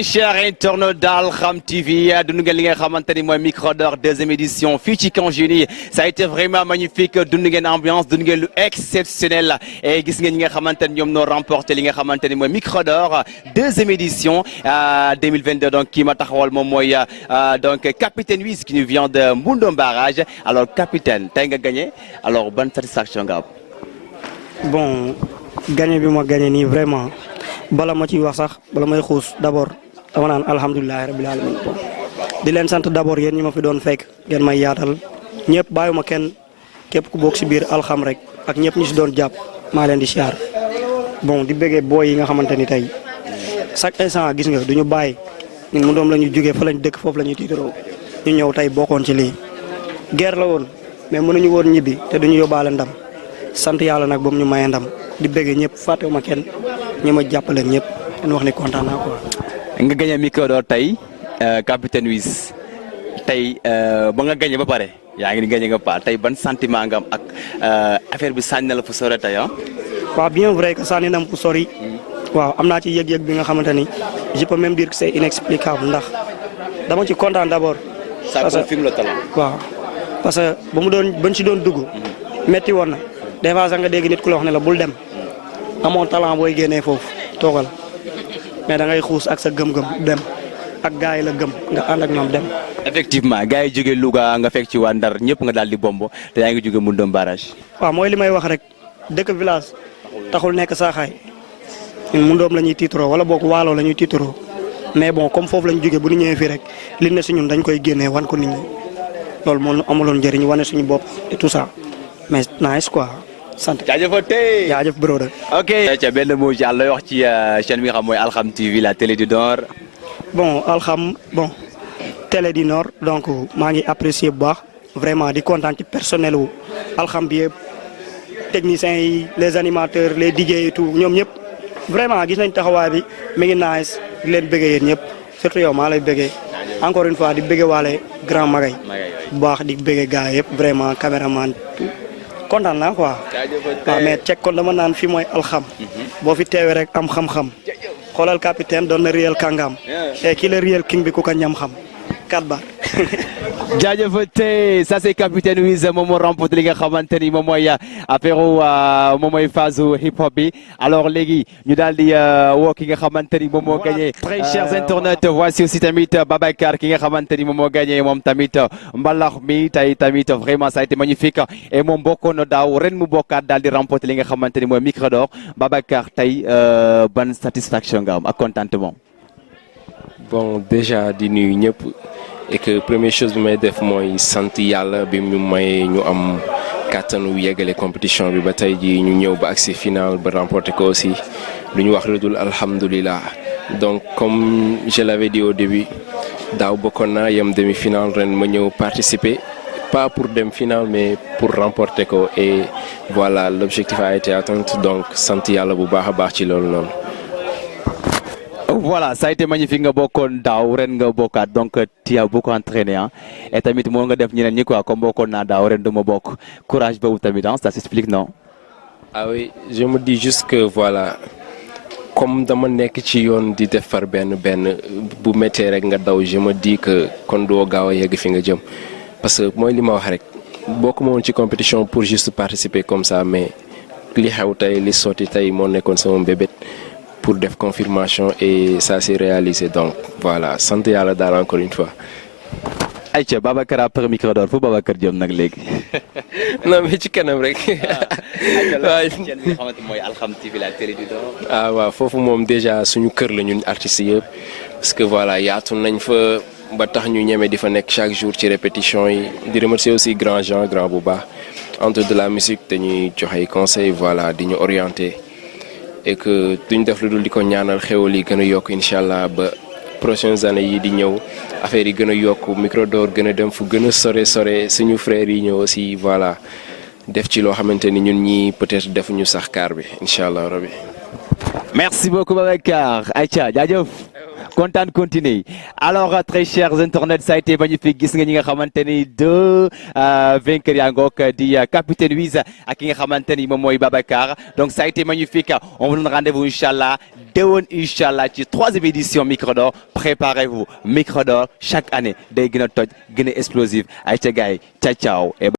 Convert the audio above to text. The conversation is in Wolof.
Très cher internaute d'Alkham TV, dund ngeen li nga xamante ni mooy Micro d'Or deuxième édition fii ci Kangénie ça a été vraiment magnifique dund ngeen ambiance dund ngeen lu exceptionnel et gis ngeen ñi nga xamante ni ñoom noo remporté li nga xamante ni mooy Micro d'Or deuxième édition 2022 donc kii ma taxawal moom mooy donc capitaine Wiz qui nous vient de Mbundum Barrage alors capitaine tey nga gagné alors bonne satisfaction nga am. Bon gagné bi ma gagné nii vraiment. bala ma ciy wax sax bala may xuus d'abord dama naan alhamdulilah rabbil alamin di leen sant d'abord yéen ñi ma fi doon fekk ngeen may yaatal ñëpp bàyyuma kenn képp ku bokk si biir alxam rek ak ñëpp ñi si doon jàpp maa leen di siyaar bon di bëggee booy yi nga xamante ni tey chaque instant gis nga duñu bàyyi ñun mu doom la ñu jógee fa lañ dëkk foofu la ñuy tiitaroo ñu ñëw tey bokkoon ci lii guerre la woon mais mënuñu woon ñibbi te duñu yóbbaale ndam sant yàlla nag ba mu ñu mayee ndam di bëggee ñëpp fàttewuma kenn ñi ma jàppale ñëpp leen wax ni kontaan naa quoi. nga gagné Micro d'Or tey capitaine Wiz tey ba nga gagné ba pare yaa ngi ni gagné nga pa tey ban sentiment nga am ak affaire bi sànni na la fu sore tey ah. waaw bien vrai que sànni na fu sori. waaw am naa ci yëg-yëg bi nga xamante ni je peux même dire que c'est inexplicable ndax dama ci kontaan d'abord. ça confirme le talent. waaw parce que ba mu doon bañ ci doon dugg. metti woon na des fois sax nga dégg nit ku la wax ne la bul dem. amoon talent booy génnee foofu toogal mais da ngay xuus ak sa gëm-gëm dem ak gars yi la gëm nga ànd ak ñoom dem. effectivement gars yi jóge Louga nga fekk ci waa Ndar ñëpp nga daal di bombo te yaa ngi jóge Mbundum Barrage. waaw mooy li may wax rek dëkk village taxul nekk saaxaay ñun Mbundum la ñuy tiitaroo wala boog Waalo la ñuy tiitaroo mais bon comme foofu la ñu jóge bu ñu ñëwee fii rek li ne si ñun dañ koy génnee wan ko nit ñi loolu moo amuloon njëriñ wane suñu bopp et tout ça mais nice quoi. sant jaajëfatee jaajëf brother. ok ca benn mot ci àll wax ci chaîne bi nga xam mooy Alkham TV la télé du Nord. bon Alkham bon télé du Nord donc maa ngi apprécier bu baax vraiment di kontaan ci personnel wu Alkham bi yëpp techniciens yi les animateurs les DJ et tout ñoom ñëpp vraiment gis nañ taxawaay bi mi ngi nice di leen bëggee yéen ñëpp surtout yow maa lay bëggee encore une fois di bëggee waale grand magay bu baax di bëggee gars yëpp vraiment caméraman kontaan naa quoi waaw mais cek kon dama naan fi mooy Alkham boo fi teewee rek am xam-xam xoolal capitaine doon na réel kàngam et ki la réel king bi ku ko ñam xam 4 bar jaajëfate ça c'est capitaine Wiz moom moo remporté li nga xamante ni moom mooy apéro moom mooy phase hip hop bi alors léegi ñu daal di woo ki nga xamante ni moom moo gagné très chers internautes voici aussi tamit Babacar ki nga xamante ni moom moo gagné moom tamit mbalax mi tey tamit vraiment ça a été magnifique et moom bokkoon na daaw ren mu bokkaat daal di remporté li nga xamante ni mooy Micro d'Or Babacar tey ban satisfaction nga am ak contentement. Bon déjà di nuyu ñëpp et que première chose bi may def mooy sant yàlla bi mu may ñu am kàttanu yeggale compétition bi ba tey ji ñu ñëw ba agsi final ba remporter ko aussi lu ñu wax lu dul alhamdulilah donc comme je l'avais dit au début daaw bokkoon naa yem demi-finale ren ma ñëw participer pas pour dem final mais pour remporter ko et voilà l'objectif a été atteint donc sant yàlla bu baax a baax ci loolu noonu. Voilà, ça a été magnifique nga bokkoon daaw ren nga bokkaat donc tu as beaucoup entraîné ah et tamit moo nga def ñeneen ñi quoi comme bokkoon naa daaw ren du ma bokk courage boobu tamit ah ça s'explique non. Ah oui, je me dis juste que voilà comme dama nekk ci yoon di def far benn bu méttee rek nga daw je me dis que kon doo gaaw a yegg fi nga jëm parce que mooy li ma wax rek bokkuma woon ci compétition pour juste participer comme ça mais li xew tey li sotti tey moo nekkoon sama mbébét. Pour def confirmation et ça s'est réalisé donc voilà sant yàlla daal encore une fois. ayca Babacar après Micro d'Or fu Babacar jëm nag léegi. non mais ci kanam rek. waaw chaîne bi nga xamante mooy Alkham TV la télé du Nord. ah waaw foofu moom déjà suñu kër la ñun artistes yëpp parce que voilà yaatu nañ fa ba tax ñu ñeme di fa nekk chaque jour ci répétition yi di remercier aussi grand Jean grand bu baax entre de la musique dañuy joxe ay conseils voilà di ñu orienter. Et que duñ def lu dul di ko ñaanal xéwal yi gën a yokk incha allah ba prochaines années yi di ñëw affaire yi gën a yokk Micro d'Or gën a dem fu gën a sore suñu frères yi ñëw aussi voilà def ci loo xamante ni ñun ñi peut-être defuñu sax kaar bi incha allah rabi. merci beaucoup Babacar ayca jaajëf. kontaan continuer alors très chers internautes ça a été magnifique gis nga ñi nga xamante ni deux vainqueurs yaa ngoog di capitaine Wiz ak ki nga xamante ni moom mooy Babacar donc ça a été magnifique on vous donne rendez-vous inchallah déwén incha allah ci 3e édition Micro d'Or préparez-vous Micro d'Or chaque année day gën a toj gën a explosif ay ca gars yi ciao ciao.